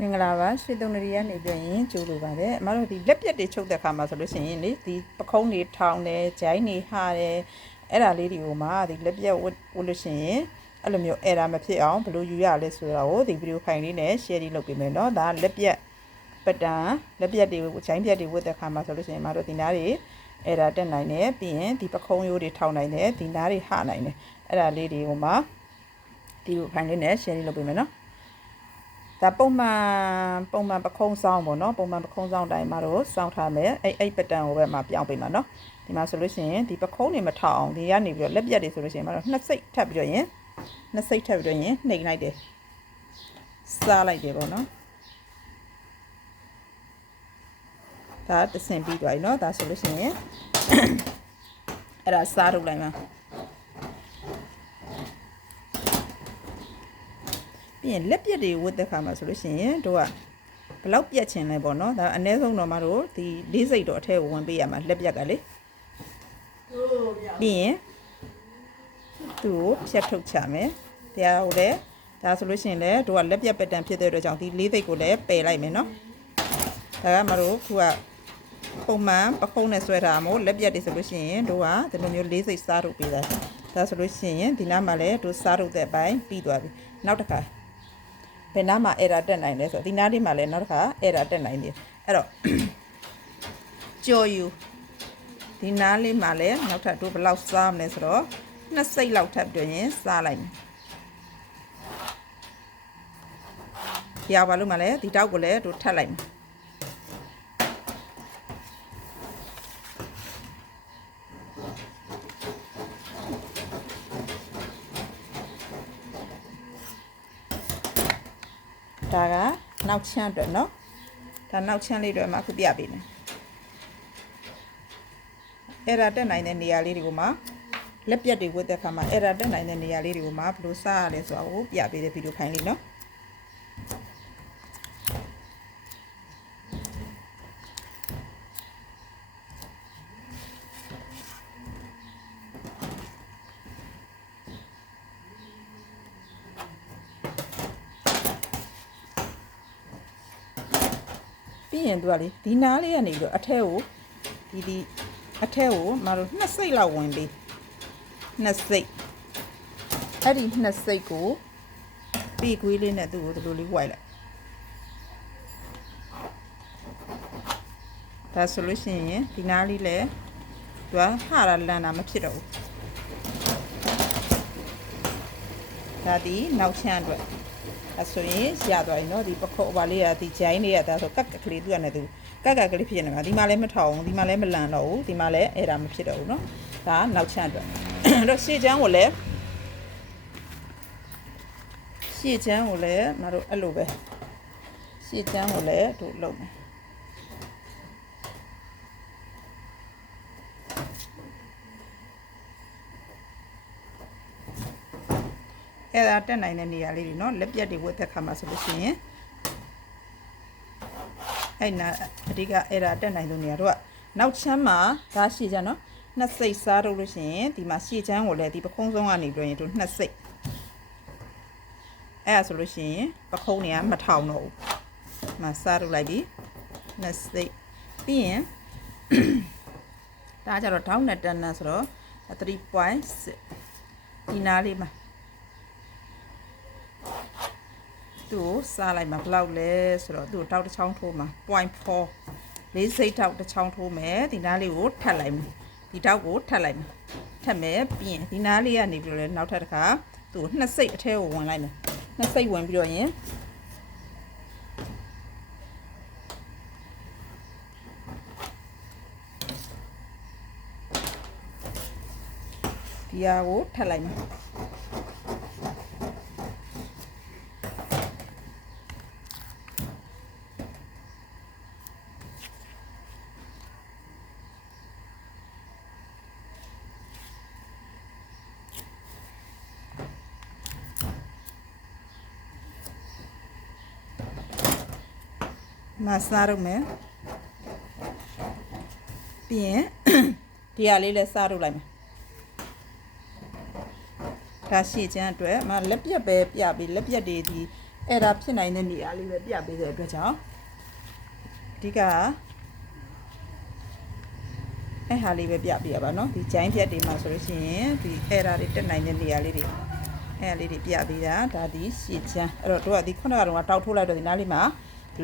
မင်္ဂလာပါရွှေတုံရီကနေပြန်ရင်ကျိုးလိုပါတယ်အမတို့ဒီလက်ပြက်တွေချုပ်တဲ့ခါမှာဆိုလို့ရှိရင်လေဒီပခုံးတွေထောင်တယ်ဂျိုင်းတွေဟာတယ်အဲ့ဒါလေးတွေကိုမှဒီလက်ပြက်ဝတ်လို့ရှိရင်အဲ့လိုမျိုးအဲ့ဒါမဖြစ်အောင်ဘယ်လိုယူရလဲဆိုတော့ဒီဗီဒီယိုဖိုင်လေးနဲ့ share လုပ်ပေးမယ်เนาะဒါလက်ပြက်ပတန်လက်ပြက်တွေဂျိုင်းပြက်တွေဝတ်တဲ့ခါမှာဆိုလို့ရှိရင်အမတို့ဒီနားတွေအဲ့ဒါတက်နိုင်တယ်ပြီးရင်ဒီပခုံးရိုးတွေထောင်နိုင်တယ်ဒီနားတွေဟာနိုင်တယ်အဲ့ဒါလေးတွေကိုမှဒီဗီဒီယိုဖိုင်လေးနဲ့ share လုပ်ပေးမယ်เนาะဒါပုံမှန်ပခုံးဆောင်ပေါ့နော်ပုံမှန်ပခုံးဆောင်တိုင်းမှာတော့စောင့်ထားမယ်အဲ့ပတန်ကိုပဲမှာပြောင်းပေးမှာနော်ဒီမှာဆိုလို့ရှိရင်ဒီပခုံးတွေမထောက်အောင်ဒီကနေပြီးတော့လက်ပြတ်တွေဆိုလို့ရှိရင်မှာတော့နှစ်စိတ်ထပ်ပြီးတော့ရင်နှစ်စိတ်ထပ်ပြီးတော့ရင်နှိပ်လိုက်တယ်စားလိုက်တယ်ပေါ့နော်ဒါတဆင်ပြီးသွားပြီနော်ဒါဆိုလို့ရှိရင်အဲ့ဒါစားထုတ်လိုက်မှာပြီးရင်လက်ပြက်တွေဝတ်တဲ့ခါမှာဆိုလို့ရှိရင်တို့ကဘယ်လောက်ပြက်ချင်လဲပေါ့နော်ဒါအနည်းဆုံးတော့မတို့ဒီ၄စိတ်တော့အထက်ကိုဝင်ပေးရမှာလက်ပြက်ကလေပြီးရင်သူ့ကိုဖြတ်ထုတ်ချမယ်တရားဟုတ်တယ်ဒါဆိုလို့ရှိရင်လည်းတို့ကလက်ပြက်ပက်တန်ဖြစ်တဲ့အတွက်ကြောင့်ဒီ၄စိတ်ကိုလည်းပယ်လိုက်မယ်နော်ဒါကမတို့ခုကပုံမှန်ပခုံးနဲ့ဆွဲထားမို့လက်ပြက်တွေဆိုလို့ရှိရင်တို့ကဒီလိုမျိုး၄စိတ်စားထုတ်ပေးတာဒါဆိုလို့ရှိရင်ဒီနားမှာလည်းတို့စားထုတ်တဲ့အပိုင်းပြီးသွားပြီနောက်တစ်ခါဘယ်နားမှာ error တက်နိုင်လဲဆိုတော့ဒီနားလေးမှာလည်းနောက်တစ်ခါ error တက်နိုင်တယ်အဲ့တော့ကြော်ယူဒီနားလေးမှာလည်းနောက်ထပ်တို့ဘယ်လောက်စားမလဲဆိုတော့နှစ်စိတ်လောက်ထပ်ပြီးရင်စားလိုက်မယ်ရပါလို့မှလည်းဒီတောက်ကိုလည်းတို့ထပ်လိုက်မယ်ဒါကနောက်ချမ်းအတွက်เนาะဒါနောက်ချမ်းလေးတွေမှာခုပြပေးမယ်အဲ့ဒါတက်နိုင်တဲ့နေရာလေးတွေကိုမှလက်ပြက်တွေဝတ်တဲ့ခါမှာအဲ့ဒါတက်နိုင်တဲ့နေရာလေးတွေကိုမှဘယ်လိုစားရလဲဆိုတာကိုပြပေးတဲ့ဗီဒီယိုဖိုင်လေးเนาะပြီးရင်သူကလေဒီနားလေးကနေပြီးတော့အထက်ကိုဒီအထက်ကိုမတို့နှစ်စိတ်လောက်ဝင်ပြီးနှစ်စိတ်အဲ့ဒီနှစ်စိတ်ကိုပြီးကွေးလေးနဲ့သူ့ကိုဒီလိုလေးဝိုက်လိုက်ဒါဆိုလို့ရှိရင်ဒီနားလေးလည်းသူကဟာရလန်တာမဖြစ်တော့ဘူးဒါဒီနောက်ချမ်းအတွက်အဲ့ဆိုရင်ရသွားပြီเนาะဒီပခုံးပါလေးကဒီဂျိုင်းလေးကဒါဆိုကက်ကလေးသူကလည်းသူကက်ကလေးဖြစ်နေမှာဒီမှာလည်းမထောင်ဘူးဒီမှာလည်းမလန်တော့ဘူးဒီမှာလည်းအဲ့ဒါမဖြစ်တော့ဘူးเนาะဒါနောက်ချမ်းအတွက်အဲ့တော့ရှေ့ချမ်းကိုလည်းမတို့အဲ့လိုပဲရှေ့ချမ်းကိုလည်းတို့လုပ်မယ်အဲ့ဒါတက်နိုင်တဲ့နေရာလေးတွေเนาะလက်ပြက်တွေဝတ်တဲ့ခါမှာဆိုလို့ရှိရင်အဲ့နာအဓိကအဲ့ဒါတက်နိုင်တဲ့နေရာတော့နောက်ချမ်းမှာဒါရှည်ချမ်းเนาะနှစ်စိတ်စားထုတ်လို့ရှိရင်ဒီမှာရှည်ချမ်းကိုလည်းဒီပခုံးဆုံးကနေပြီးရင်တို့နှစ်စိတ်အဲ့ဒါဆိုလို့ရှိရင်ပခုံးတွေကမထောင်တော့ဘူးမစားထုတ်လိုက်ပြီနှစ်စိတ်ပြီးရင်ဒါကြတော့ထောင်းနဲ့တန်းတန်းဆိုတော့ 3.6 ဒီနားလေးမှာသူ့စားလိုက်မှာဘယ်လောက်လဲဆိုတော့သူ့တောက်တစ်ချောင်းထိုးမှာ 0.4 လေးစိတ်တောက်တစ်ချောင်းထိုးမယ်ဒီနားလေးကိုထပ်လိုက်မယ်ဒီတောက်ကိုထပ်လိုက်မယ်ထပ်မယ်ပြီးရင်ဒီနားလေးကနေပြီးတော့လည်းနောက်ထပ်တစ်ခါသူ့နှစ်စိတ်အထဲကိုဝင်လိုက်မယ်နှစ်စိတ်ဝင်ပြီးတော့ရင်ဒီဟာကိုထပ်လိုက်မယ်မစားရမယ်ပြီးရင်ဒီဟာလေးလည်းစားထုတ်လိုက်မယ်ဒါရှည်ချမ်းအတွက်မလက်ပြက်ပဲပြပြီးလက်ပြက်တွေဒီ အဲ့ဒါဖြစ်နိုင်တဲ့နေရာလေးပဲပြပေးတဲ့အတွက်ကြောင့်အဓိကအဲ့ဟာလေးပဲပြပေးရပါနော်ဒီဂျိုင်းဖြတ်တွေမှာဆိုလို့ရှိရင်ဒီအဲ့ဒါတွေတက်နိုင်တဲ့နေရာလေးတွေအဲ့ဒါလေးတွေပြပေးတာဒါဒီရှည်ချမ်းအဲ့တော့တို့ကဒီခုနကတော့တောက်ထိုးလိုက်တော့ဒီနားလေးမှာ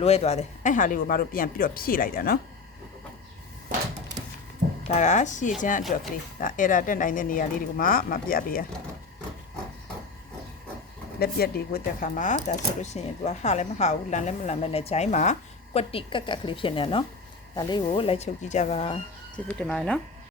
လွဲသွားတယ်အဲ့ဟာလေးကိုမတို့ပြန်ပြီးတော့ဖြည့်လိုက်တာနော်ဒါကရှည်ချမ်းအတွက်ကလေးဒါအဲ့ဒါတက်နိုင်တဲ့နေရာလေးတွေကိုမပြပေးရလက်ပြက်တွေဝတ်တဲ့ခါမှာဒါဆိုလို့ရှိရင်သူကဟာလည်းမဟာဘူးလန်လည်းမလန်ပဲနဲ့ဂျိုင်းမှာကွက်တိကက်ကက်ကလေးဖြစ်နေနော်ဒါလေးကိုလိုက်ချုပ်ကြည့်ကြပါကျေးဇူးတင်ပါတယ်နော်